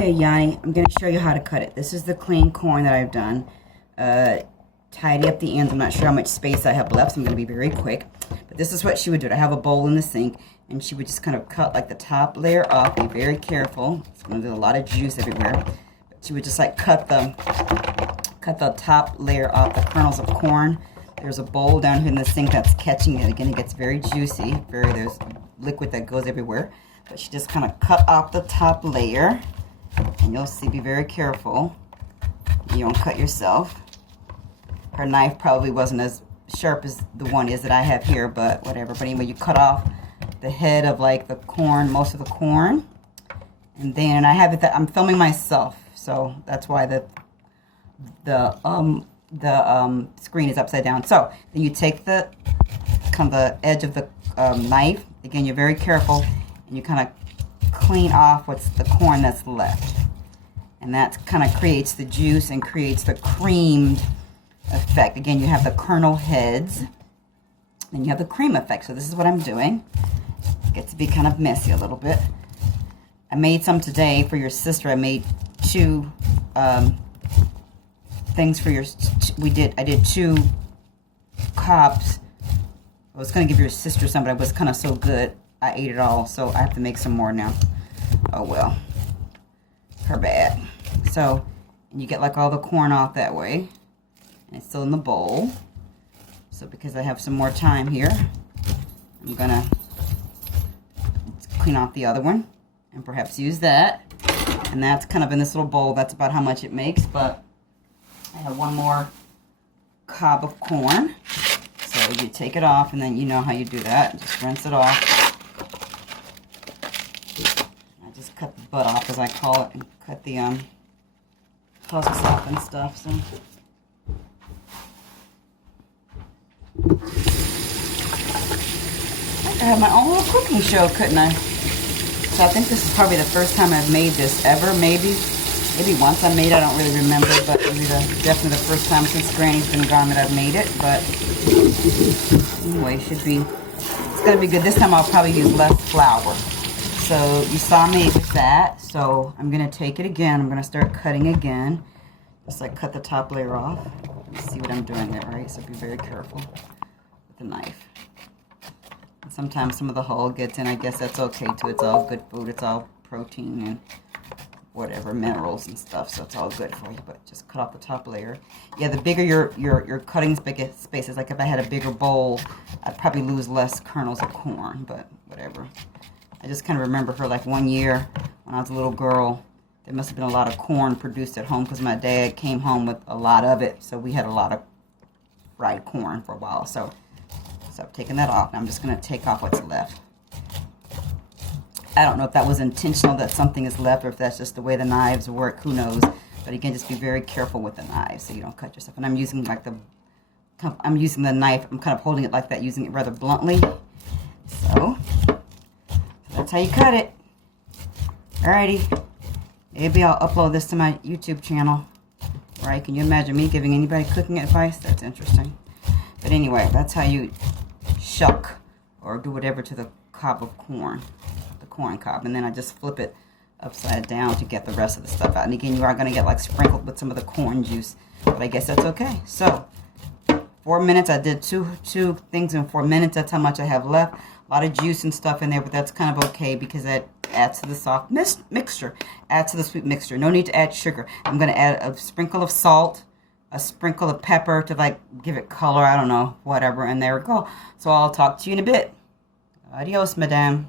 Okay, Yanni, I'm going to show you how to cut it. This is the clean corn that I've done. Tidy up the ends. I'm not sure how much space I have left, so I'm going to be very quick. But this is what she would do. I have a bowl in the sink, and she would just kind of cut like the top layer off. Be very careful. It's going to do a lot of juice everywhere. But she would just like cut the top layer off the kernels of corn. There's a bowl down here in the sink that's catching it. Again, it gets very juicy. There's liquid that goes everywhere. But she just kind of cut off the top layer. And you'll see, be very careful. You don't cut yourself. Her knife probably wasn't as sharp as the one is that I have here, but whatever. But anyway, you cut off the head of like the corn, most of the corn. And then I have it that I'm filming myself, so that's why the screen is upside down. So then you take the edge of the knife. Again, you're very careful, and you kind of clean off what's the corn that's left, and that kind of creates the juice and creates the creamed effect. Again, you have the kernel heads, and you have the cream effect. So this is what I'm doing. It gets to be kind of messy a little bit. I made some today for your sister. I made two things for your. I did 2 cobs. I was gonna give your sister some, but it was kind of so good. I ate it all, so I have to make some more now. Oh well, her bad. So, and you get like all the corn off that way, and it's still in the bowl. So because I have some more time here, I'm gonna clean off the other one and perhaps use that. And that's kind of in this little bowl. That's about how much it makes, but I have one more cob of corn. So you take it off, and then you know how you do that. Just rinse it off. I just cut the butt off, as I call it, and cut the husks off and stuff. So I could have my own little cooking show, couldn't I? So I think this is probably the first time I've made this ever. Maybe once I made it. I don't really remember, but definitely the first time since Granny's been gone that I've made it. But anyway, it's gonna be good. This time I'll probably use less flour. So you saw me with that. So I'm gonna take it again. I'm gonna start cutting again. Just like cut the top layer off. You see what I'm doing there, right? So be very careful with the knife. And sometimes some of the hull gets in. I guess that's okay too. It's all good food. It's all protein and whatever, minerals and stuff, so it's all good for you. But just cut off the top layer. Yeah, the bigger your cutting spaces, like if I had a bigger bowl, I'd probably lose less kernels of corn, but whatever. I just kind of remember her like one year when I was a little girl, there must have been a lot of corn produced at home because my dad came home with a lot of it, so we had a lot of fried corn for a while. So I've taken that off, and I'm just going to take off what's left. I don't know if that was intentional that something is left, or if that's just the way the knives work. Who knows? But again, just be very careful with the knives so you don't cut yourself. And I'm using like using the knife. I'm kind of holding it like that, using it rather bluntly. So that's how you cut it. Alrighty. Maybe I'll upload this to my YouTube channel. Right? Can you imagine me giving anybody cooking advice? That's interesting. But anyway, that's how you shuck or do whatever to the cob of corn. Corn cob, and then I just flip it upside down to get the rest of the stuff out. And again, you are going to get like sprinkled with some of the corn juice, but I guess that's okay. So 4 minutes. I did two things in 4 minutes. That's how much I have left. A lot of juice and stuff in there, but that's kind of okay because that adds to the soft mixture, adds to the sweet mixture. No need to add sugar. I'm going to add a sprinkle of salt, a sprinkle of pepper to like give it color. I don't know, whatever. And there we go. So I'll talk to you in a bit. Adios, madame.